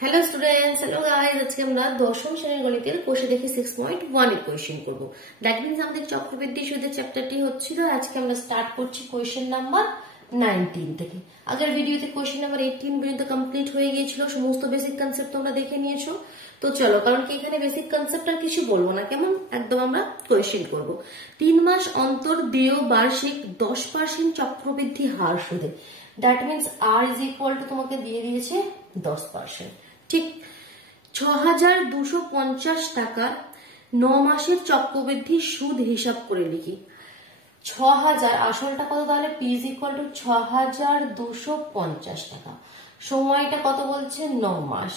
Hello students, hello guys. আজকে আমরা দশম শ্রেণীর গণিতের কোষে দেখি 6.1 এর কোয়েশ্চেন করব। দ্যাট মিন্স আমাদের চক্রবৃদ্ধি সুদের চ্যাপ্টারটি হচ্ছিল। আজকে আমরা স্টার্ট করছি কোয়েশ্চেন নাম্বার 19 থেকে। আগের ভিডিওতে কোয়েশ্চেন নাম্বার 18 পর্যন্ত কমপ্লিট হয়ে গিয়েছিল। সমস্ত বেসিক কনসেপ্ট তোমরা দেখে নিয়েছো। তো চলো, কারণ কি এখানে বেসিক কনসেপ্ট আর কিছু বলবো না, কেমন একদম আমরা কোয়েশ্চেন করব। 3 মাস অন্তর দেয় বার্ষিক 10% চক্রবৃদ্ধি হার সুদে। That means R is equal to তোমাকে দিয়ে দিয়েছে 10%। ঠিক 6250 টাকার 9 মাসের চক্রবৃদ্ধি সুদ হিসাব করে লিখি। 6000 আসলটা কত, তাহলে পি ইজ ইকুয়াল টু 6250 টাকা। সময়টা কত বলছে, 9 মাস।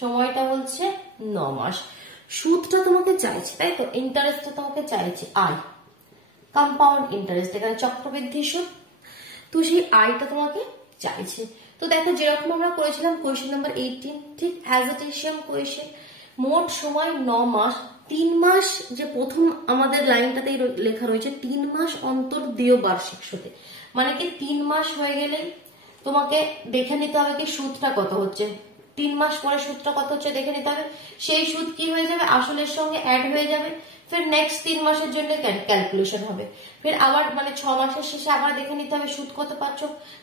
সময়টা বলছে 9 মাস। সুদটা তোমাকে চাইছে, তাই তো, ইন্টারেস্টটা তোমাকে চাইছে আই, কম্পাউন্ড ইন্টারেস্ট, এখানে চক্রবৃদ্ধি সুদ। তো সেই আইটা তোমাকে চাইছে। তো দেখো, যেরকম আমরা করেছিলাম কোয়েশ্চেন নাম্বার 18, ঠিক as it is same question. মোট সময় 9 মাস। 3 মাস যে প্রথম আমাদের লাইনটাতেই লেখা রয়েছে, 3 মাস অন্তর দেয় বার্ষিক সুদে, মানে কি 3 মাস হয়ে গেলে তোমাকে দেখে নিতে হবে কি সুদটা কত হচ্ছে। 3 মাস পরে সুদটা কত হচ্ছে দেখে নিতে হবে। সেই সুদ কি হয়ে যাবে, আসলের সঙ্গে অ্যাড হয়ে যাবে। ফির নেক্সট 3 মাসের জন্য ক্যালকুলেশন হবে। ফির আবার মানে 6 মাসের শেষে আবার দেখে নিতে হবে সুদ কত পাচ্ছ,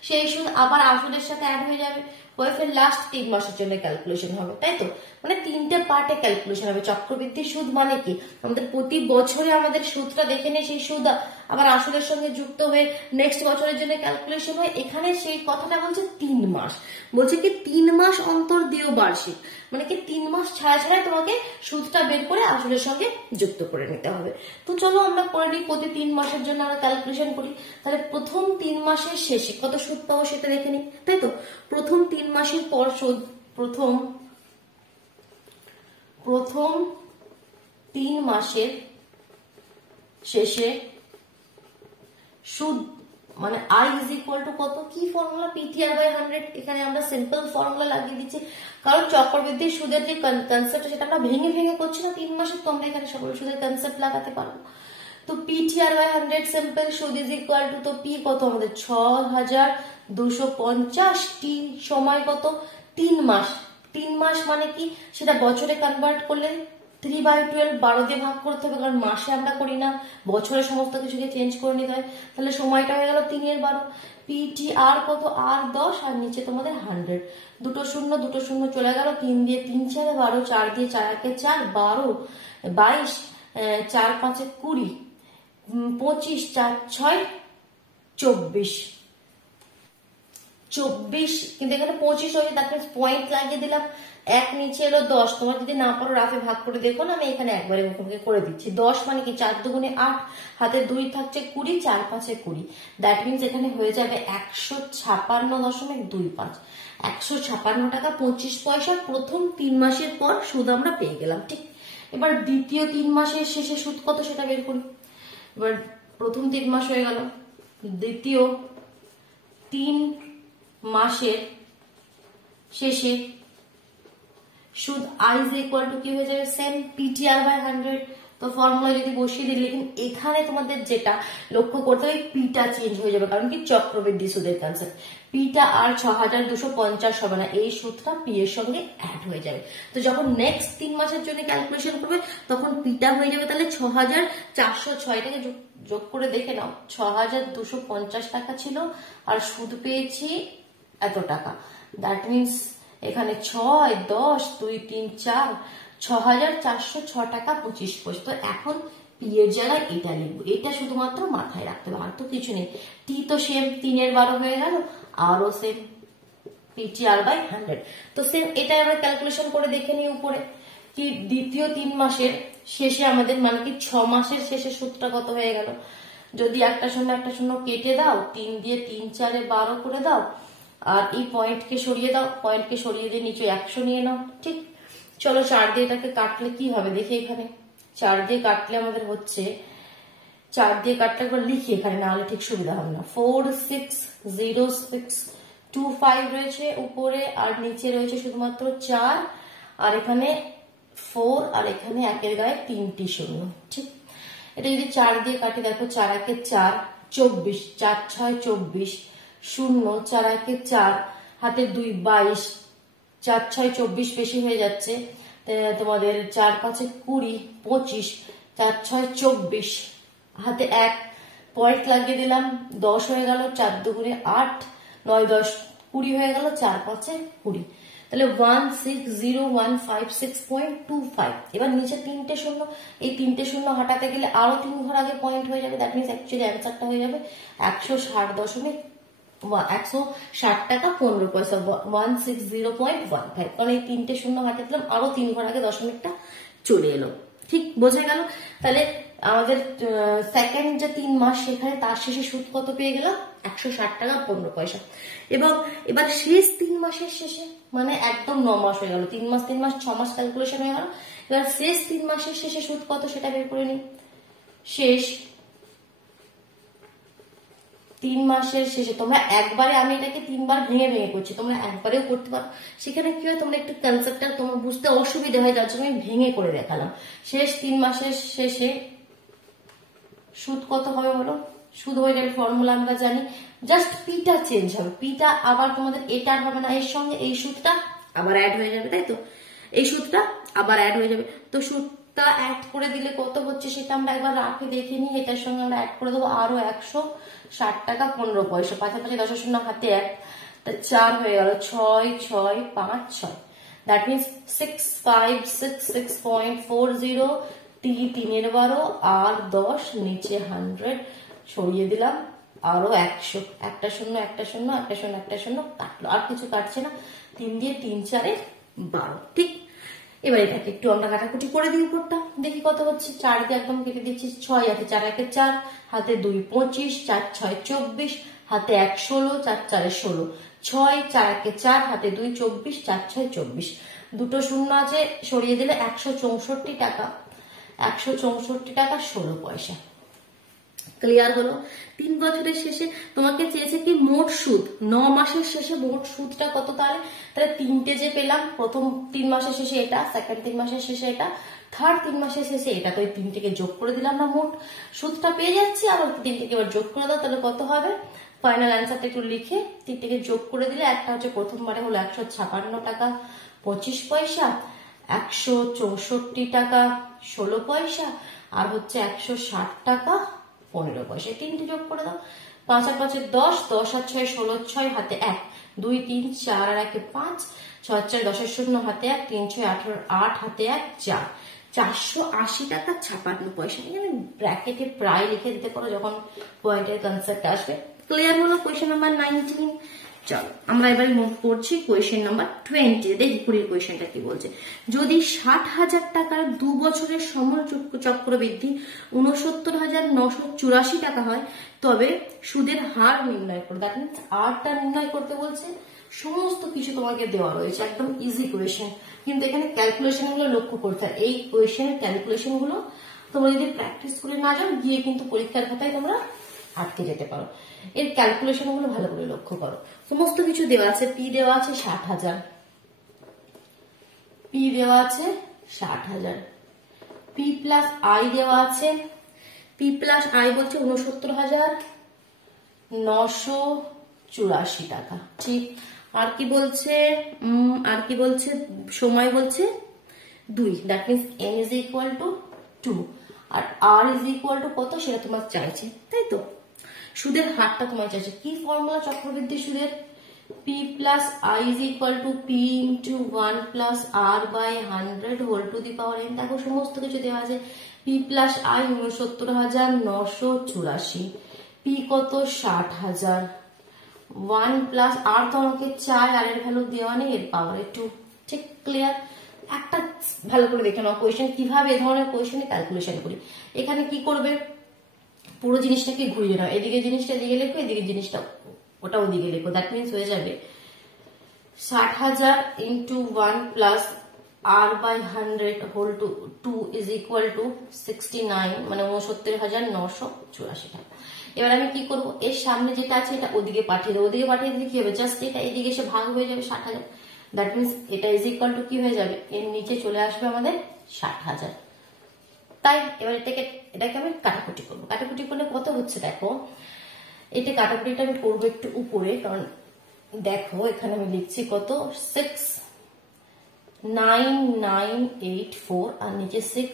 সেই সুদ আবার আসলের সাথে অ্যাড হয়ে যাবে, হয়ে ফির লাস্ট 3 মাসের জন্য ক্যালকুলেশন হবে, তাই তো। মানে 3টে পার্টে ক্যালকুলেশন হবে। চক্রবৃদ্ধি সুদ মানে কি, আমাদের প্রতি বছরে আমাদের সুদটা দেখে নিয়ে সেই সুদ আবার আসলের সঙ্গে যুক্ত হয়ে নেক্সট বছরের জন্য ক্যালকুলেশন হয়। এখানে সেই কথাটা বলছে 3 মাস। বলছে কি 3 মাস অন্তর দেয় বার্ষিক, মানে কি 3 মাস ছাড়া ছাড়াই তোমাকে সুদটা বের করে আসলের সঙ্গে যুক্ত করে নিতে হবে। তো চলো আমরা করে নিই, প্রতি 3 মাসের জন্য আমরা ক্যালকুলেশন করি। তাহলে প্রথম 3 মাসের শেষে কত সুদ পাবো সেটা দেখে নিই, তাই তো। প্রথম 3 মাসের পর সুদ, প্রথম 3 মাসের শেষে সুদ মানে আই ইজ ইকুয়াল টু কত, কি ফর্মুলা, পিটিআর বাই 100। এখানে আমরা সিম্পল ফর্মুলা লাগিয়ে দিচ্ছি, কারণ চক্রবৃদ্ধির সুদের যে কনসেপ্ট সেটা আমরা ভেঙে ভেঙে করছি না 3 মাসে। তোমরা এখানে সকল সুদের কনসেপ্ট লাগাতে পারো। তো পিটিআর বাই 100 সিম্পল সুদ ইজ ইকুয়াল টু, তো পি কত আমাদের 6250, টি সময় কত 3 মাস। 3 মাস মানে কি, সেটা বছরে কনভার্ট করলে 3/12 12 দিয়ে ভাগ করতে হবে, কারণ মাসে আমরা করি না, বছরে সমস্ত কিছুকে চেঞ্জ করে নিতে হয়। তাহলে সময়টা হয়ে গেল 3/12। পিটিআর কত, আর 10, আর নিচে তোমাদের 100। দুটো শূন্য চলে গেল, 3 দিয়ে 3 4 12, 4 দিয়ে 4 একে 4 12 22, 4 5 20, 25, 4 6 24, কিন্তু এখানে 25 হয়েছে, তারপরে পয়েন্ট লাগিয়ে দিলাম। 1 নিচে এলো 10। তোমার যদি না পারো রাফে ভাগ করে দেখো না, আমি এখানে একবারে মুখোমুখি করে দিচ্ছি। 10 মানে কি 4 দুগুণে 8, হাতে 2 থাকছে 20, 4 5 20। দ্যাট মিনস এখানে হয়ে যাবে 156.25। 156 টাকা 25 পয়সা প্রথম 3 মাসের পর সুদ আমরা পেয়ে গেলাম, ঠিক। এবার দ্বিতীয় 3 মাসের শেষে সুদ কত সেটা বের করি। এবার প্রথম 3 মাস হয়ে গেল, দ্বিতীয় 3 মাসের শেষে সুদ আই ইজ ইকুয়াল টু কি হয়ে যাবে, সেম পিটিআর বাই 100। তো ফর্মুলা যদি বসিয়ে দিই, লেকিন এখানে তোমাদের যেটা লক্ষ্য করতে হবে, পিটা চেঞ্জ হয়ে যাবে, কারণ কি চক্রবৃদ্ধি সুদের কনসেপ্ট। পিটা আর 6250 হবে না, এই সুদটা পি এর সঙ্গে অ্যাড হয়ে যাবে। তো যখন নেক্সট 3 মাসের জন্য ক্যালকুলেশন করবে, তখন পিটা হয়ে যাবে তাহলে 6406। এটাকে যোগ করে দেখে নাও, 6250 টাকা ছিল আর সুদ পেয়েছি এত টাকা। দ্যাট মিনস এখানে 6 10 2 3 4, 6406 টাকা 25 পয়সা। তো এখন পি এর জায়গায় এটা লিখবো, এটা শুধুমাত্র মাথায় রাখতে হবে, আর তো কিছু নেই। টি তো সেম 3/12 হয়ে গেল, আরও সেম পিটিআর বাই 100। তো সেম এটা আমরা ক্যালকুলেশন করে দেখে নিই উপরে, কি দ্বিতীয় 3 মাসের শেষে আমাদের মানে কি 6 মাসের শেষে সুদটা কত হয়ে গেল। যদি একটা শূন্য কেটে দাও, 3 দিয়ে 3 4 12 করে দাও, আর এই পয়েন্টকে সরিয়ে দাও, পয়েন্টকে সরিয়ে দিয়ে নিচে 100 নিয়ে নাও, ঠিক। চলো 4 দিয়ে এটাকে কাটলে কি হবে দেখি। এখানে 4 দিয়ে কাটলে আমাদের হচ্ছে, 4 দিয়ে কাটলে একবার লিখি এখানে, না হলে ঠিক সুবিধা হবে না। 460625 রয়েছে উপরে, আর নিচে রয়েছে শুধুমাত্র 4, আর এখানে 4, আর এখানে একের গায়ে 3টি শূন্য, ঠিক। এটা যদি 4 দিয়ে কাটি, দেখো 4 একে 4 24, 4 6 24, 0 4 একে 4, হাতে 2 22, 4 6 24 বেশি হয়ে যাচ্ছে, তোমাদের 4 5 20 25, 4 6 24, হাতে 1 পয়েন্ট লাগিয়ে দিলাম, 10 হয়ে গেল, 4 2 8, 9 10 20 হয়ে গেল, 4 5 20, তাহলে 16015.6.25। এবার নিচে 3টে শূন্য, এই 3টে শূন্য হটাতে গেলে আরো 3 ঘর আগে পয়েন্ট হয়ে যাবে, দ্যাট মিনস অ্যাকচুয়ালি অ্যান্সারটা হয়ে যাবে 160 টাকা 15 পয়সা, 160.15। কারণ এই 3টে শূন্য হাতে দিলাম, আরো 3 ঘর আগে দশমিকটা চলে এলো। ঠিক বোঝা গেল? তাহলে আমাদের সেকেন্ড যে 3 মাস, সেখানে তার শেষে সুদ কত পেয়ে গেলাম? 160 টাকা 15 পয়সা। এবং এবার শেষ 3 মাসের শেষে, মানে একদম 9 মাস হয়ে গেল, 3 মাস 3 মাস 6 মাস ক্যালকুলেশন হয়ে গেল। এবার শেষ 3 মাসের শেষে সুদ কত সেটা বের করে নিই। শেষ 3 মাসের শেষে, তোমরা একবারে, আমি এটাকে 3 বার ভেঙে ভেঙে করছি, তোমরা একবারেও করতে পারো। সেখানে কি হয়, তোমরা একটু কনসেপ্টটা তোমার বুঝতে অসুবিধা হয়, যার জন্য আমি ভেঙে করে দেখালাম। শেষ 3 মাসের শেষে সুদ কত হবে বলো? সুদ হয়ে যাবে, ফর্মুলা আমরা জানি, জাস্ট পিটা চেঞ্জ হবে, পিটা আবার তোমাদের এটা হবে না, এর সঙ্গে এই সুদটা আবার অ্যাড হয়ে যাবে, তাই তো? এই সুদটা আবার অ্যাড হয়ে যাবে। তো সুদটা অ্যাড করে দিলে কত হচ্ছে সেটা আমরা একবার রাখে দেখে নিই। এটার সঙ্গে আমরা অ্যাড করে দেবো আরো 160 টাকা 15 পয়সা, 5 5 10 শূন্য হাতে 1, তা 4 হয়ে গেল, 6 6 5 6, দ্যাট মিনস 6566.40, 3 12 আর 10, নিচে 100 সরিয়ে দিলাম, আরো 100, একটা শূন্য একটা শূন্য একটা শূন্য একটা শূন্য কাটলো, আর কিছু কাটছে না, 3 দিয়ে 3 4 12। ঠিক, এবার এটাকে একটু আমরা কাটাকুটি করে দিই উপরটা, দেখি কত হচ্ছে। 4 দিয়ে একদম কেটে দিচ্ছি, 6 হাতে 4 1 4, হাতে 2 25, 4 6 24, হাতে 1 16, 4 4 16, 6 4 1 4, হাতে 2 24, 4 6 24, দুটো শূন্য আছে, সরিয়ে দিলে 164 টাকা 164 টাকা 16 পয়সা। ক্লিয়ার হলো? 3 বছরের শেষে তোমাকে চেয়েছে কি মোট সুদ, 9 মাসের শেষে মোট সুদটা কত? তাহলে 3টে যে পেলাম, প্রথম 3 মাসের শেষে এটা, সেকেন্ড 3 মাসের শেষে এটা, থার্ড 3 মাসের শেষে এটা, তো এই 3টেকে যোগ করে দিলাম না, মোট সুদটা পেয়ে যাচ্ছি। আর 3টেকে এবার যোগ করে দাও, তাহলে কত হবে? ফাইনাল অ্যান্সারটা একটু লিখে 3টেকে যোগ করে দিলে, একটা হচ্ছে প্রথমবারে হলো 156 টাকা 25 পয়সা, 164 টাকা 16 পয়সা, আর হচ্ছে 160 টাকা 15 পয়সা। 3টে যোগ করে দাও, 5 আর 5 10, 10 আর 6 16, 6 হাতে 1, 2 3 4 আর 1 5, 6 4 10 শূন্য হাতে 1, 3 6 18, 8 হাতে 1 4, 480 টাকা 56 পয়সা। এখানে ব্র্যাকেটে প্রায় লিখে দিতে পারো যখন পয়েন্টের কনসেপ্ট আসবে। ক্লিয়ার হলো কোয়েশ্চেন নাম্বার 19? চলো আমরা এবারে মুভ করছি কোয়েশ্চেন নাম্বার 20। দেখি 20 কোয়েশ্চেনটা কি বলছে। যদি 60,000 টাকার 2 বছরের সময় চক্রবৃদ্ধি 69,984 টাকা হয়, তবে সুদের হার নির্ণয় করো। দ্যাট মিনস হারটা নির্ণয় করতে বলছে। সমস্ত কিছু তোমাকে দেওয়া রয়েছে, একদম ইজি কোয়েশ্চেন, কিন্তু এখানে ক্যালকুলেশন গুলো লক্ষ্য করতে হয়। এই কোয়েশ্চেনের ক্যালকুলেশন গুলো তোমরা যদি প্র্যাকটিস করে না যাও, গিয়ে কিন্তু পরীক্ষার খাতায় তোমরা আটকে যেতে পারো। এর ক্যালকুলেশন গুলো ভালো করে লক্ষ্য করো। সমস্ত কিছু দেওয়া আছে, পি দেওয়া আছে 60,000, পি দেওয়া আছে 60,000, পি প্লাস আই দেওয়া আছে, পি প্লাস আই বলছে 69,984 টাকা। ঠিক, আর কি বলছে? সময় বলছে 2, that means N is equal to 2, আর আর ইজ ইকুয়াল টু কত সেটা তোমার চাইছে, তাই তো? সুদের হারটা তোমার চাইছে। কি ফর্মুলা চক্রবৃদ্ধি সুদের? P plus I is equal to P into 1 plus R by 100 whole to the power N. দেখো সমস্ত কিছু দেওয়া আছে। পি প্লাস আই 69,984, পি কত 60,000, 1 প্লাস আর তো আমাকে 4, আর এর ভ্যালু দেওয়া নেই, এর পাওয়ার 2। ঠিক, ক্লিয়ার? একটা ভালো করে দেখে নাও কোয়েশ্চেন, কিভাবে এই ধরনের কোয়েশ্চেনে ক্যালকুলেশন করি। এখানে কি করবে, পুরো জিনিসটাকে ঘুরিয়ে নাও, এদিকে জিনিসটা এদিকে লেখো, এদিকে জিনিসটা ওটা ওদিকে লেখো। দ্যাট মিনস হয়ে যাবে 60,000 into 1 plus R by 100 whole to 2 is equal to 69, মানে 69,984 টাকা। এবার আমি কি করব, এর সামনে যেটা আছে এটা ওদিকে পাঠিয়ে দেবো। ওদিকে পাঠিয়ে দিলে কি হবে, জাস্ট এটা এদিকে এসে ভাগ হয়ে যাবে 60,000। দ্যাট মিনস এটা ইজ ইকুয়াল টু কি হয়ে যাবে, এর নিচে চলে আসবে আমাদের 60,000। তাই এবার এটাকে আমি কাটাকুটি করবো। কাটাকুটি করলে কত হচ্ছে দেখো, এটা কাটাকুটিটা আমি করবো একটু উপরে, কারণ দেখো এখানে আমি লিখছি কত 6 9984 আর নিচে 6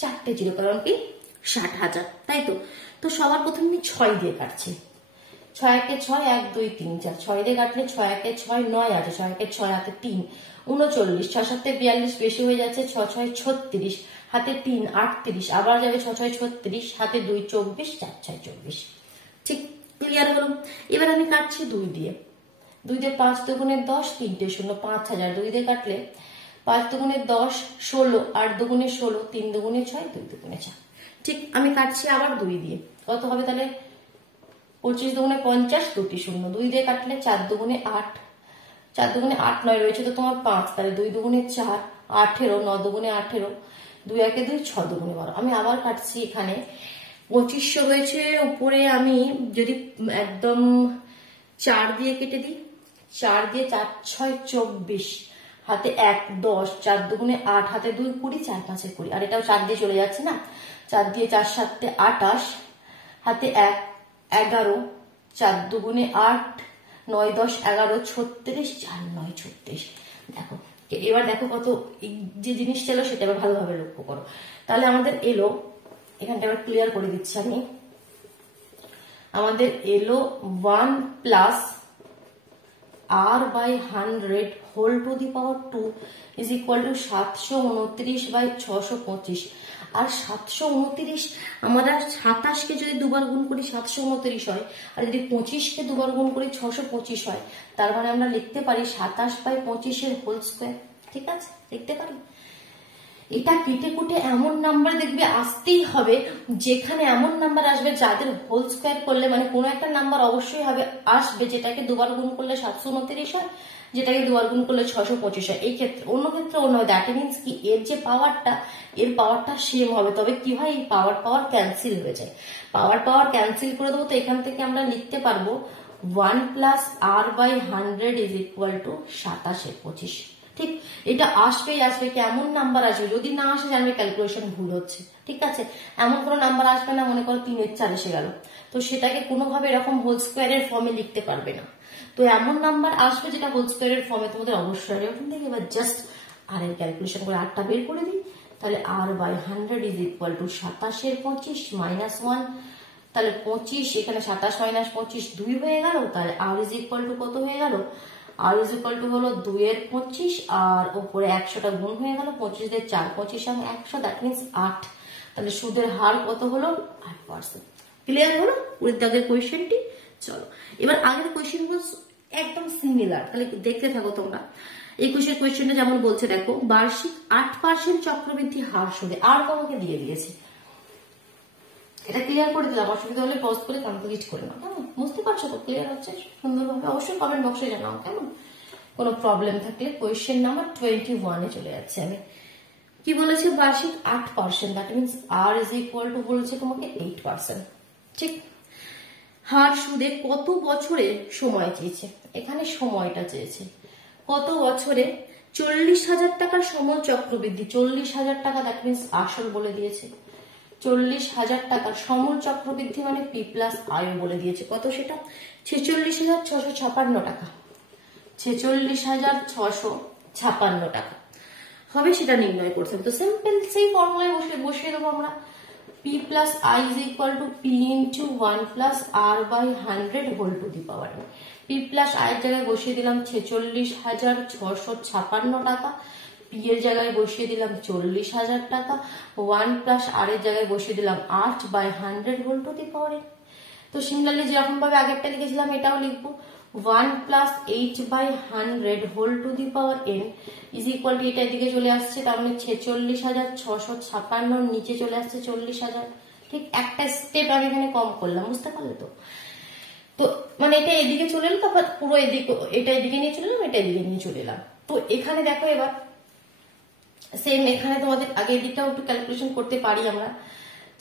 চারটে জিরো, কারণ কি 60,000, তাই তো। তো সবার প্রথমে আমি 6 দিয়ে কাটছি। 6 একে 6, 1 2 3 4, 6 দিয়ে কাটলে 6 একে 6 9 আছে, 6 একে 6 হাতে 3 39, 6 7 42 বেশি হয়ে যাচ্ছে, 6 6 36 হাতে 3 38, আবার যাবে 6 6 36 হাতে 2 24, 4 6 24। ঠিক ক্লিয়ার হলো। এবার আমি কাটছি 2 দিয়ে। 2 দিয়ে 5 দুগুণে 10, 3টে 0, 5000। 2 দিয়ে কাটলে 5 দুগুণে 10 16, 8 দুগুণে 16, 3 দুগুণে 6, 2 দুগুণে 4। ঠিক আমি কাটছি আবার 2 দিয়ে। কত হবে তাহলে? 25 দুগুণে 50, 2টি 0। 2 দিয়ে কাটলে 4 দুগুণে 8, 4 দুগুণে 8 9 রয়েছে তো তোমার 5, তাহলে 2 দুগুণে 4 18, 9 দুগুণে 18, 2 একে 2, 6 দুগুণে 12। আমি আবার কাটছি, এখানে 2500 রয়েছে উপরে। আমি যদি একদম 4 দিয়ে কেটে দিই, 4 দিয়ে 4 6 24 হাতে 1 10, 4 দুগুণে 8 হাতে 2 20, 4 5 20, আর এটাও 4 দিয়ে চলে যাচ্ছে না। 4 দিয়ে 4 7 28 হাতে 1 11, 4 দুগুণে 8 9 10 11 36, 4 9 36। দেখো এবার দেখো কত যে জিনিস ছিল সেটা এবার ভালোভাবে লক্ষ্য করো। তাহলে আমাদের এলো, এখানটা এবার ক্লিয়ার করে দিচ্ছি আমি, আমাদের এলো 1 plus r by 100 whole to the power 2 is equal to 729 by 625। আর 729 আমরা 27কে যদি দুবার গুণ করি 729 হয়, আর যদি 25কে দুবার গুণ করি 625 হয়। তার মানে আমরা লিখতে পারি 27 বাই 25 হোল স্কোয়ার। ঠিক আছে, লিখতে পারি। এটা কেটে কুটে এমন নাম্বার দেখবে আসতেই হবে, যেখানে এমন নাম্বার আসবে যাদের হোল স্কোয়ার করলে মানে কোনো একটা নাম্বার অবশ্যই হবে আসবে যেটাকে দুবার গুণ করলে 729 হয়, যেটাকে দুবার গুণ করলে 625 হয়। এই ক্ষেত্রে অন্য ক্ষেত্রে অন্য হয়। দ্যাট মিনস কি এর যে পাওয়ারটা, এর পাওয়ারটা সেম হবে। তবে কি হয়, এই পাওয়ার ক্যান্সেল হয়ে যায়। পাওয়ার ক্যান্সেল করে দেবো, তো এখান থেকে আমরা লিখতে পারবো 1 plus r by 100 is equal to 27 25। ঠিক, এটা আসবেই আসবে। কেমন নাম্বার আসবে, যদি না আসে জানবে ক্যালকুলেশন ভুল হচ্ছে। ঠিক আছে, এমন কোনো নাম্বার আসবে না, মনে করো 3 এর 4 এসে গেল, তো সেটাকে কোনোভাবে এরকম হোল স্কোয়ারের ফর্মে লিখতে পারবে না। তো এমন নাম্বার আসবে যেটা হোল স্কোয়ারের ফর্মে তোমাদের অবশ্যই ওখান থেকে এবার জাস্ট আর এর ক্যালকুলেশন করে আরটা বের করে দিই। তাহলে r by 100 is equal to 27 25 minus 1, তাহলে 25, এখানে 27 মাইনাস 25 2 হয়ে গেল। তাহলে r ইজ ইকুয়াল টু কত হয়ে গেল? r ইজ ইকুয়াল টু হলো 2 এর 25 আর উপরে 100টা গুণ হয়ে গেল। 25 দিয়ে 4 25 আর 100, দ্যাট মিনস 8। তাহলে সুদের হার কত হলো? 8%। ক্লিয়ার হলো উইথ আগের কোয়েশ্চেনটি? চলো এবার আগের কোয়েশ্চেন গুলো একদম সিমিলার, তাহলে দেখতে থাকো তোমরা। 21 কোয়েশ্চেনটা যেমন বলছে, দেখো বার্ষিক 8% চক্রবৃদ্ধি হার সুদে, আর তোমাকে দিয়ে দিয়েছে। এটা ক্লিয়ার করে দিলাম, অসুবিধা হলে পজ করে কমপ্লিট করে নাও। কেমন, বুঝতে পারছো তো? ক্লিয়ার হচ্ছে সুন্দরভাবে? অবশ্যই কমেন্ট বক্সে জানাও কেমন। কোনো প্রবলেম থাকলে কোয়েশ্চেন নাম্বার 21 চলে যাচ্ছে আমি। কি বলেছে? বার্ষিক 8%, that means R is equal to বলেছে তোমাকে 8%। ঠিক, হার সুদে কত বছরে সময় চেয়েছে, এখানে সময়টা চেয়েছে কত বছরে। 40,000 টাকার সময় চক্রবৃদ্ধি, 40,000 টাকা, দ্যাট মিনস আসল বলে দিয়েছে। 40,000 টাকার সমল চক্রবৃদ্ধি মানে পি প্লাস আয়ু বলে দিয়েছে। কত সেটা? 46,656 টাকা। 46,656 টাকা হবে, সেটা নির্ণয় করতে হবে। তো সিম্পল সেই ফর্মুলায় বসিয়ে দেবো আমরা। P plus I is equal to P into 1 plus R by 100 whole to the power. P plus I এর জায়গায় বসিয়ে দিলাম 46,656 টাকা, পি এর জায়গায় বসিয়ে দিলাম 40,000 টাকা, 1 প্লাস আর এর জায়গায় বসিয়ে দিলাম 8 by 100 whole to the power. তো সিমিলারলি যেরকম ভাবে আগেরটা লিখেছিলাম এটাও লিখবো, 1 plus 8 by 100 whole to the power n is equal to, এটা এদিকে চলে আসছে, তার মানে 46,656 নিচে চলে আসছে 40,000। ঠিক, একটা স্টেপ আমি এখানে কম করলাম, বুঝতে পারলে তো? তো মানে এটা এদিকে চলে এলো, তারপর পুরো এদিকে, এটা এদিকে নিয়ে চলে এলাম, এটা এদিকে নিয়ে চলে এলাম। তো এখানে দেখো এবার সেম, এখানে তোমাদের আগে এদিকটাও একটু ক্যালকুলেশন করতে পারি আমরা।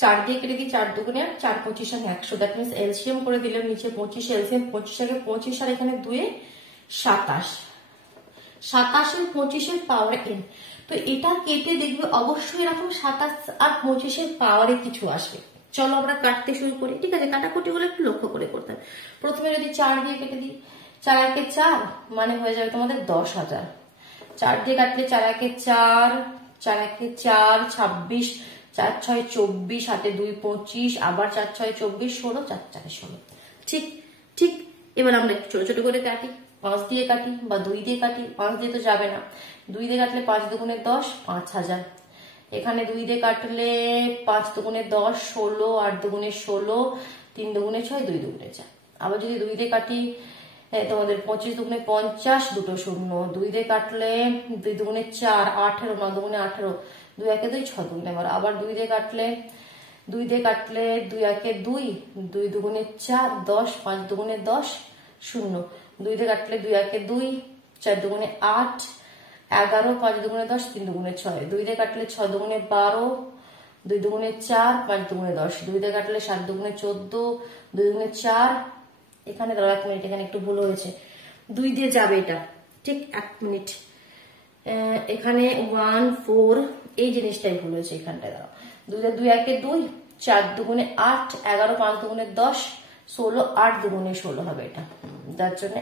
4 দিয়ে কেটে দিই, 4 দুগুণে 4 25 আর 100, দ্যাট মিনস এলসিএম করে দিলাম নিচে 25, এলসিএম 25 আগে 25 আর এখানে 2 এ 27, 27 25 পাওয়ার n। তো এটা কেটে দেখবে অবশ্যই এরকম 27 আর 25 পাওয়ারে কিছু আসবে। চলো আমরা কাটতে শুরু করি। ঠিক আছে, কাটাকুটি গুলো একটু লক্ষ্য করে করতে হবে। প্রথমে যদি 4 দিয়ে কেটে দিই, 4 একে 4 মানে হয়ে যাবে তোমাদের 10,000। 4 দিয়ে কাটলে 4 একে 4, 4 একে 4, 26, 4 6 24, হাতে 2 25, আবার 4 6 24, 16, 4 4 16। ঠিক ঠিক। এবার আমরা একটু ছোট ছোট করে কাটি, 5 দিয়ে কাটি বা 2 দিয়ে কাটি। 5 দিয়ে তো যাবে না, 2 দিয়ে কাটলে 5 দুগুণে 10, 5000। এখানে 2 দিয়ে কাটলে 5 দুগুণে 10, 16, 8 দুগুণে 16, 3 দুগুণে 6, 2 দুগুণে 4। আবার যদি 2 দিয়ে কাটি তোমাদের 25 দুগুণে 50, দুটো শূন্য। 2 দিয়ে কাটলে 2 দুগুণে 4, 18, 9 দুগুণে 18, 2 একে 2, 6 দুগুণে 12। আবার 2 দিয়ে কাটলে 2 একে 2, 2 দুগুণে 4, 10, 5 দুগুণে 10, শূন্য। 2 দিয়ে কাটলে 2 একে 2, 4 দুগুণে 8, 11, 5 দুগুণে 10, 3 দুগুণে 6। 2 দিয়ে কাটলে 6 দুগুণে 12, 2 দুগুণে 4, 5 দুগুণে 10। 2 দিয়ে কাটলে 7 দুগুণে 14, 2 দুগুণে 4। এখানে দাঁড়াও 1 মিনিট, এখানে একটু ভুল হয়েছে, 2 দিয়ে যাবে এটা, ঠিক 1 মিনিট। এখানে 1 4, এই জিনিসটাই ভুল হয়েছে এখানটায়। দাঁড়াও, 2 একে 2, 4 দুগুণে 8, 11, 5 দুগুণে 10, 16, 8 দুগুণে 16 হবে এটা। যার জন্য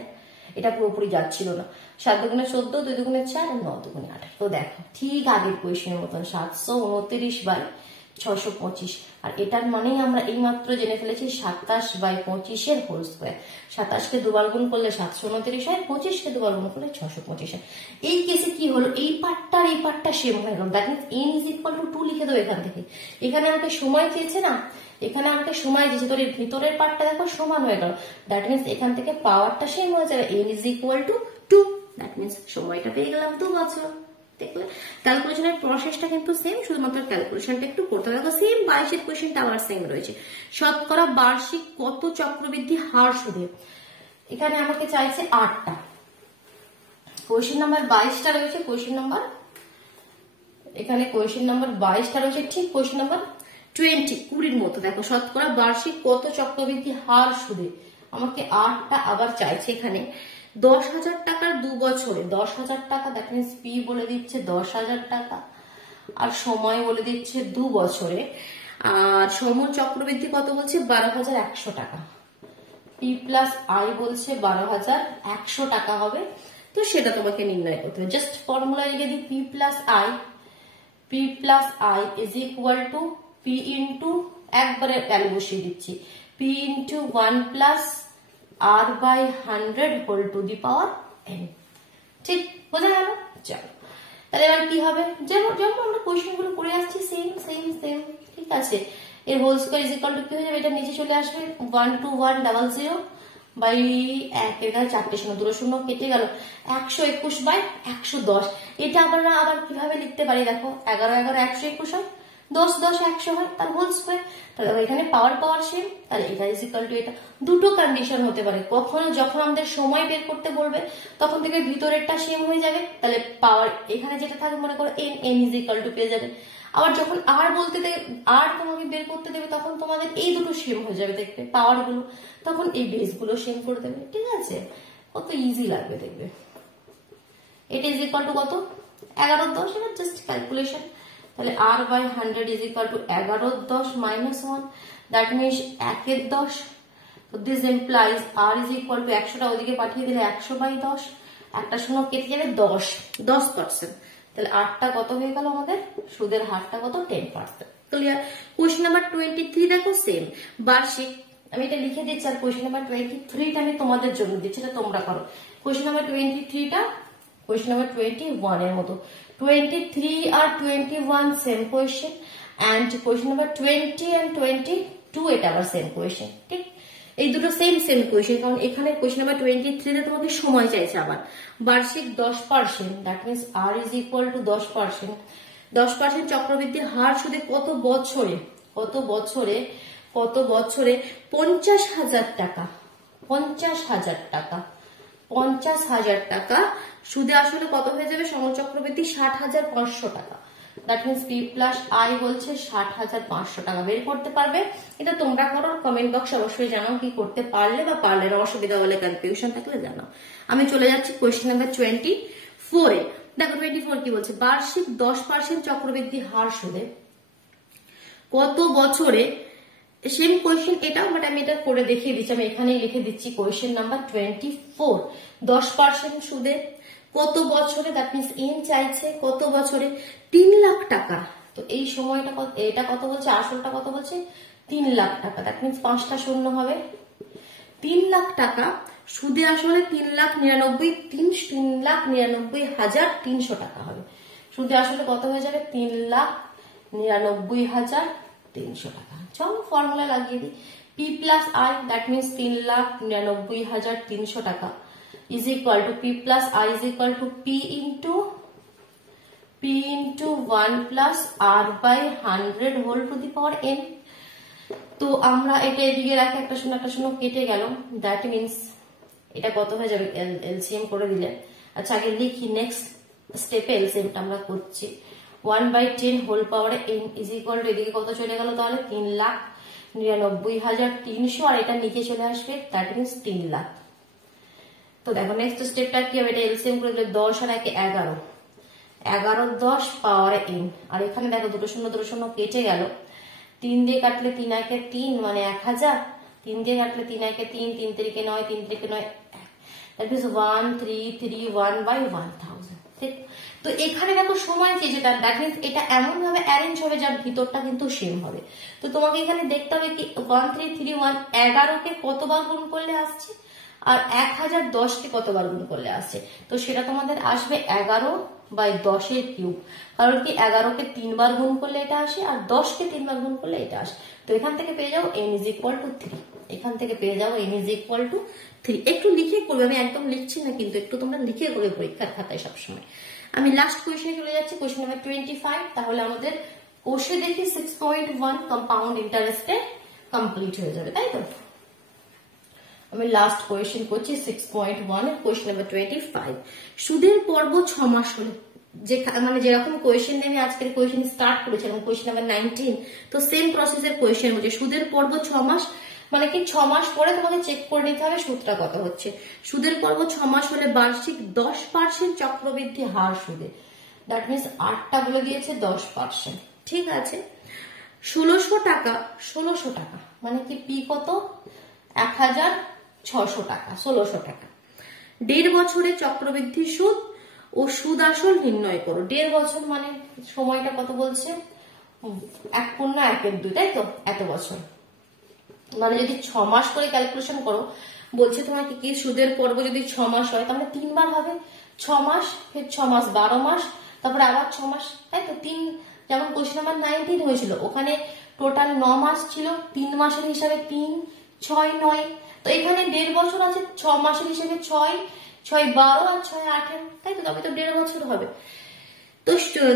এটা পুরোপুরি যাচ্ছিল না। 7 দুগুণে 14, 2 দুগুণে 4, 9 দুগুণে 18। তো দেখো ঠিক আগের কোয়েশ্চেনের মতন 729/625। আর এটার মানেই আমরা এই মাত্র জেনে ফেলেছি 27/25 এর হোল স্কোয়ার। 27 কে দুবার গুণ করলে 729 হয়, 25 কে দুবার গুণ করলে 625 হয়। এই কেসে কি হলো, এই পার্টটা সেম হয়ে গেল। That means n is equal to 2 লিখে দেবো এখান থেকে। এখানে আমাকে সময় চেয়েছে না, এখানে আমাকে সময় দিয়েছে, তোর ভিতরের পার্টটা দেখো সমান হয়ে গেল। দ্যাট মিনস এখান থেকে পাওয়ারটা সেম হয়ে যাবে, n is equal to 2। That means সময়টা পেয়ে গেলাম 2 বছর। দেখলে ক্যালকুলেশনের প্রসেসটা কিন্তু সেম, শুধুমাত্র ক্যালকুলেশনটা একটু করতে হবে। সেম 22 এর কোশ্চেনটা আবার সেম রয়েছে। শতকরা বার্ষিক কত চক্রবৃদ্ধি হার সুদে? এখানে আমাকে চাইছে 8টা। কোশ্চেন নাম্বার 22টা রয়েছে, কোশ্চেন নাম্বার এখানে কোশ্চেন নাম্বার 22টা রয়েছে, ঠিক কোশ্চেন নাম্বার 20 মতো। দেখো শতকরা বার্ষিক কত চক্রবৃদ্ধি হার সুদে, আমাকে 8টা আবার চাইছে। এখানে 10,000 টাকার 2 বছরে 10,000 টাকা, দ্যাট মিনস পি বলে দিচ্ছে 10,000 টাকা, আর সময় বলে দিচ্ছে 2 বছরে। আর সমূল চক্রবৃদ্ধি কত বলছে? 12,100 টাকা। পি প্লাস আই বলছে 12,100 টাকা হবে। তো সেটা তোমাকে নির্ণয় করতে হবে। জাস্ট ফর্মুলা লিখে দিই, P plus I is equal to P into, একবারে ভ্যালু বসিয়ে দিচ্ছি, P into 1 plus r/100 whole to the power n। ঠিক বোঝা গেল? চলো তাহলে এবার কি হবে, যেমন আমরা কোয়েশ্চেন গুলো করে আসছি সেম। ঠিক আছে, এর whole square is equal to কি হয়ে যাবে, এটা নিচে চলে আসবে 12100 বাই 1 এর কাছে 4টে শূন্য, 2 শূন্য কেটে গেল, 121/110। এটা আবার কিভাবে লিখতে পারি দেখো, 11 11 121 হয়, 10 10 100 হয়, তার হোল স্কয়ার। তাহলে এখানে পাওয়ার সেম, তাহলে এটা ইজ ইকুয়াল টু এটা। দুটো কন্ডিশন হতে পারে, কখনো যখন আমাদের সময় বের করতে বলবে তখন থেকে ভিতরেরটা সেম হয়ে যাবে, তাহলে পাওয়ার এখানে যেটা থাকবে মনে করো n ইজ ইকুয়াল টু পেয়ে যাবে। আবার যখন আর বলতে দেবে, আর তোমাকে বের করতে দেবে, তখন তোমাদের এই দুটো সেম হয়ে যাবে দেখবে পাওয়ার গুলো, তখন এই বেস গুলো সেম করে দেবে। ঠিক আছে, কত ইজি লাগবে দেখবে। এটা ইজ ইকুয়াল টু কত, 11 10। এবার জাস্ট ক্যালকুলেশন, তাহলে r/100 is equal to 11 10 minus 1, that means 1 এর 10। তো this implies r is equal to 100টা ওদিকে পাঠিয়ে দিলে 100/10, একটা শূন্য কেটে যাবে 10%। তাহলে 8টা কত হয়ে গেল আমাদের, সুদের হারটা কত, 10%। ক্লিয়ার? কোশ্চেন নাম্বার 23 দেখো সেম বার্ষিক, আমি এটা লিখে দিচ্ছি। আর কোশ্চেন নাম্বার 23টা আমি তোমাদের জন্য দিচ্ছি, এটা তোমরা করো। কোশ্চেন নাম্বার 23টা কোশ্চেন নাম্বার 21 এর মতো। 23 আর 21 same question, and question number 20 and 22 এটা আবার সেম কোয়েশ্চেন। ঠিক, এই দুটো সেম কোয়েশ্চেন, কারণ এখানে কোয়েশ্চেন নাম্বার 23 তে তোমাকে সময় চাইছে আবার বার্ষিক 10%, that means r is equal two 10%। 10% চক্রবৃদ্ধি হার সুদে কত বছরে 50,000 টাকা, 50,000 টাকা, 50,000 টাকা সুদে আসলে কত হয়ে যাবে, সমচক্রবৃদ্ধি 60,500 টাকা। That means P plus I বলছে 60,500 টাকা। বের করতে পারবে? এটা তোমরা করো, কমেন্ট বক্সে অবশ্যই জানাও কি করতে পারলে বা পারলে না, অসুবিধা হলে কনফিউশন থাকলে জানাও। আমি চলে যাচ্ছি কোয়েশ্চেন নাম্বার 24 এ। দেখো 24 কি বলছে, বার্ষিক 10% চক্রবৃদ্ধি হার সুদে কত বছরে, সেম কোয়েশ্চেন এটাও, বাট আমি এটা করে দেখিয়ে দিচ্ছি। আমি এখানেই লিখে দিচ্ছি কোয়েশ্চেন নাম্বার 24। 10% সুদে কত বছরে, দ্যাট মিনস ইন চাইছে কত বছরে, 3 লাখ টাকা। তো এই সময়টা এটা কত বলছে, আসলটা কত বলছে, 3 লাখ টাকা। দ্যাট মিনস 5টা শূন্য হবে, 3 লাখ টাকা সুদে আসলে 3,99,300 টাকা হবে। সুদে আসলে কত হয়ে যাবে, 3,99,300 টাকা। চলো ফর্মুলা লাগিয়ে দিই, P plus I that means 3,99,300 টাকা is equal to P plus I is equal to P into 1 plus R by 100 whole to the power N. তো আমরা এটা এদিকে রাখি, একটা শূন্য কেটে গেল, দ্যাট মিনস এটা কত হয়ে যাবে, এলসিএম করে দিলে। আচ্ছা আগে লিখি, নেক্সট স্টেপে এলসিএমটা আমরা করছি। 1/10 whole power N is equal to, এদিকে কত চলে গেল তাহলে, 3,99,300, আর এটা নিচে চলে আসবে, দ্যাট মিনস 3 লাখ। তো দেখো নেক্সট স্টেপটা কি হবে, এটা এলসিএম করে দিলে 10 আর 1 11, 11 10 পাওয়ার এন। আর এখানে দেখো দুটো শূন্য কেটে গেল, 3 দিয়ে কাটলে 3 1 3 মানে 1000, 3 দিয়ে কাটলে 3 1 3, 3 3 9, 3 3 9, দ্যাট মিনস 1331/1000। ঠিক, তো এখানে দেখো সময় কি যেটা, দ্যাট মিনস এটা এমন ভাবে অ্যারেঞ্জ হবে যার ভিতরটা কিন্তু সেম হবে। তো তোমাকে এখানে দেখতে হবে কি 1331 11কে কতবার গুণ করলে আসছে, আর 1010কে কতবার গুণ করলে আসছে। তো সেটা তোমাদের আসবে 11/10 কিউব, কারণ কি 11কে 3 বার গুণ করলে এটা আসে, আর 10কে 3 বার গুণ করলে এটা আসে। তো এখান থেকে পেয়ে যাও n ইজ ইকুয়াল টু 3, এখান থেকে পেয়ে যাও n ইজ ইকুয়াল টু 3। একটু লিখে করবে, আমি একদম লিখছি না কিন্তু, একটু তোমরা লিখে করবে পরীক্ষার খাতায় সবসময়। আমি লাস্ট কোয়েশ্চেনে চলে যাচ্ছি, কোয়েশ্চেন নাম্বার 25। তাহলে আমাদের কোষে দেখি 6.1 কম্পাউন্ড ইন্টারেস্টে কমপ্লিট হয়ে যাবে, তাই তো। আমি লাস্ট কোয়েশ্চেন করছি 6.1 এর কোয়েশ্চেন নাম্বার 25। সুদের পর্ব 6 মাস হলে, যে মানে যেরকম কোয়েশ্চেন নিয়ে আমি আজকের কোয়েশ্চেন স্টার্ট করেছিলাম, কোয়েশ্চেন নাম্বার 19, তো সেম প্রসেসের কোয়েশ্চেন হচ্ছে সুদের পর্ব 6 মাস, মানে কি 6 মাস পরে তোমাকে চেক করে নিতে হবে সুদটা কত হচ্ছে। সুদের পর্ব 6 মাস হলে বার্ষিক 10% চক্রবৃদ্ধি হার সুদে, দ্যাট মিনস 8টা বলে দিয়েছে 10%। ঠিক আছে, 1600 টাকা, 1600 টাকা মানে কি পি কত, 1600 টাকা, 1600 টাকা। 1.5 বছরে চক্রবৃদ্ধি সুদ ও সুদ আসল নির্ণয় করো। 1.5 বছর মানে সময়টা কত বলছে, 1.1 তাই তো, এত বছর মানে যদি 6 মাস করে ক্যালকুলেশন করো, বলছে তোমার কি সুদের পর্ব যদি 6 মাস হয় তাহলে 3 বার হবে, 6 মাস ফের 6 মাস 12 মাস, তারপরে আবার 6 মাস, তাই তো। 3 যেমন কোয়েশ্চেন নাম্বার 19 হয়েছিল, ওখানে টোটাল 9 মাস ছিল, 3 মাসের হিসাবে 3 6 9, তো এখানে 1.5 বছর আছে, 6 মাসের হিসেবে 6 6 12 আর 6 18, তাই তো, তবে তো 1.5 বছর হবে। তো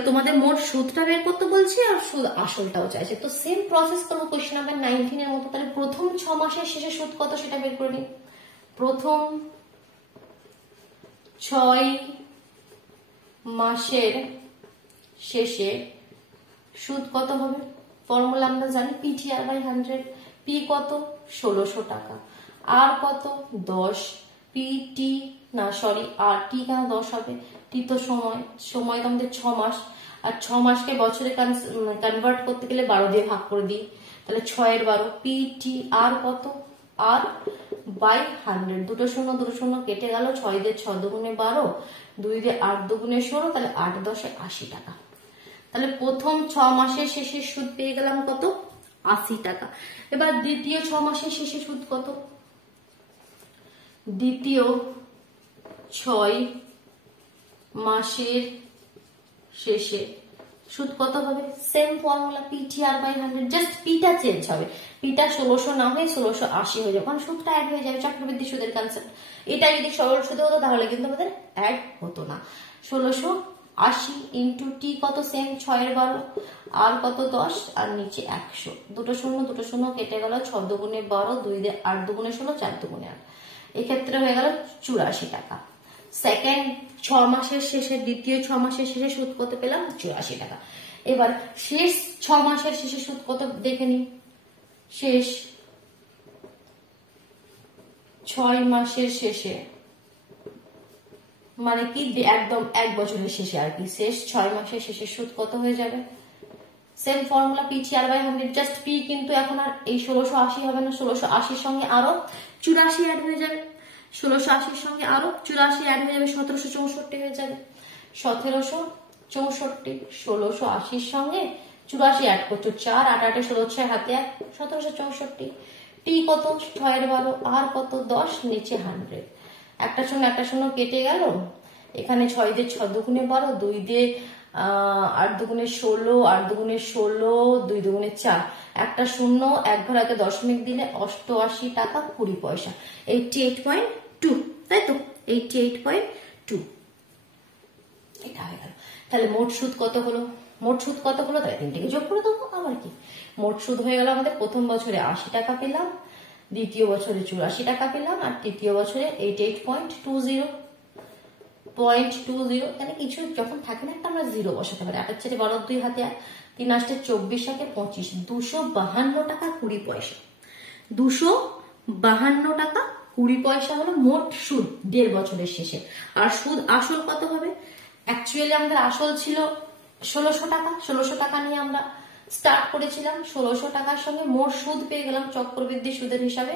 তোমাদের মোট সুদটা বের করতে বলছি, আর সুদ আসলটাও চাইছে। তো সেম প্রসেস করবো কোয়েশ্চেন নাম্বার 19 এর মতো। তাহলে প্রথম 6 মাসের শেষে সুদ কত সেটা বের করে নিই। প্রথম 6 মাসের শেষে সুদ কত হবে, ফর্মুলা আমরা জানি PTR/100। পি কত, 1600 টাকা, আর কত 10, পিটি না সরি আর টি কেন 10 হবে, টি তো সময় তো আমাদের 6 মাস, আর 6 মাসকে বছরে কনভার্ট করতে গেলে 12 দিয়ে ভাগ করে দিই, তাহলে 6 এর 12, পিটি আর কত, আর বাই 100, দুটো শূন্য কেটে গেল, 6 দিয়ে 6 দুগুণে 12, 2 দিয়ে 8 দুগুণে 16, তাহলে 8 10 80 টাকা। তাহলে প্রথম 6 মাসের শেষে সুদ পেয়ে গেলাম কত, 80 টাকা। এবার দ্বিতীয় 6 মাসের শেষে সুদ কত, দ্বিতীয় 6 মাসের শেষে সুদ কত হবে, সেম ফর্মুলা PTR/100, জাস্ট পিটা চেঞ্জ হবে, পিটা 1600 না হয়ে 1680 হয়ে যাবে, কারণ সুদটা অ্যাড হয়ে যাবে, চক্রবৃদ্ধি সুদের কনসেপ্ট। এটা যদি সরল সুদে হতো তাহলে কিন্তু আমাদের অ্যাড হতো না। 1680 ইন্টু টি কত, সেম 6 এর 12, আর কত 10, আর নিচে 100, দুটো শূন্য কেটে গেল, 6 দুগুণে 12, 2 দিয়ে 8 দুগুণে 16, 4 দুগুণে 8, এক্ষেত্রে হয়ে গেল 84 টাকা। সেকেন্ড 6 মাসের শেষে, দ্বিতীয় 6 মাসের শেষে সুদ কত পেলাম, 84 টাকা। এবার শেষ 6 মাসের শেষে সুদ কত দেখে নি, শেষ 6 মাসের শেষে মানে কি একদম 1 বছরের শেষে আর কি, শেষ 6 মাসের শেষে সুদ কত হয়ে যাবে, same formula PTR/100, just P কিন্তু এখন আর এই 1680 হবে না, 1680 সঙ্গে আরো 84 অ্যাড হয়ে যাবে, 1680 সঙ্গে আরো 84 অ্যাড হয়ে যাবে, 1764 হয়ে যাবে। 1764, 1680 সঙ্গে 84 অ্যাড করছো, 4 8 8 16 হাতে 1, 1764। টি কত? 6 আর কত? 10, নিচে 100। একটা শূন্য কেটে গেল, এখানে 6 দিয়ে 6 দুগুণে 12, 2 দিয়ে 8 দুগুণে 16, 8 দুগুণে 16, 2 দুগুণে 4, একটা শূন্য, এক ঘর আগে দশমিক দিলে 88 টাকা 20 পয়সা, 88.2, তাই তো? 88.2, এটা হয়ে গেল। তাহলে মোট সুদ কত হলো? মোট সুদ কত হলো? তাই তিনটিকে যোগ করে দেবো, আবার কি। মোট সুদ হয়ে গেল আমাদের, প্রথম বছরে 80 টাকা পেলাম, দ্বিতীয় বছরে 84 টাকা পেলাম, আর তৃতীয় বছরে 88.20, এখানে কিছু যখন থাকে না একটা আমরা জিরো বসাতে পারি। 8 4 12 2 হাতে 3 8 24 8 25, 252 টাকা 20 পয়সা। 252 টাকা 20 পয়সা হলো মোট সুদ 1.5 বছরের শেষে। আর সুদ আসল কত হবে? অ্যাকচুয়ালি আমাদের আসল ছিল 1600 টাকা। 1600 টাকা নিয়ে আমরা স্টার্ট করেছিলাম। 1600 টাকার সঙ্গে মোট সুদ পেয়ে গেলাম চক্রবৃদ্ধি সুদের হিসাবে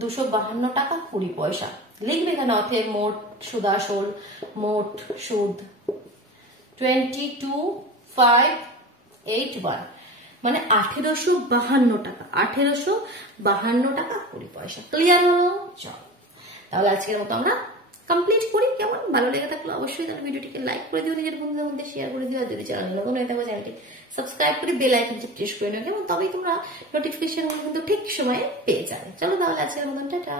252 টাকা 20 পয়সা। লিখবে এখানে অতএব মোট সুদ আসল, মোট সুদ 22,581, মানে 1852 টাকা, 1852 টাকা 20 পয়সা। ক্লিয়ার হলো? চল তাহলে আজকের মতো আমরা কমপ্লিট করি। কেমন ভালো লেগে থাকলো অবশ্যই তাহলে ভিডিওটিকে লাইক করে দিও, নিজের বন্ধুদের মধ্যে শেয়ার করে দিও, আর যদি চ্যানেল নতুন হয়ে থাকো চ্যানেলটি সাবস্ক্রাইব করে বেল আইকনটি প্রেস করে নিও, কেমন? তবেই তোমরা নোটিফিকেশন কিন্তু ঠিক সময়ে পেয়ে যাবে। চলো তাহলে আজকের মতন টাটা।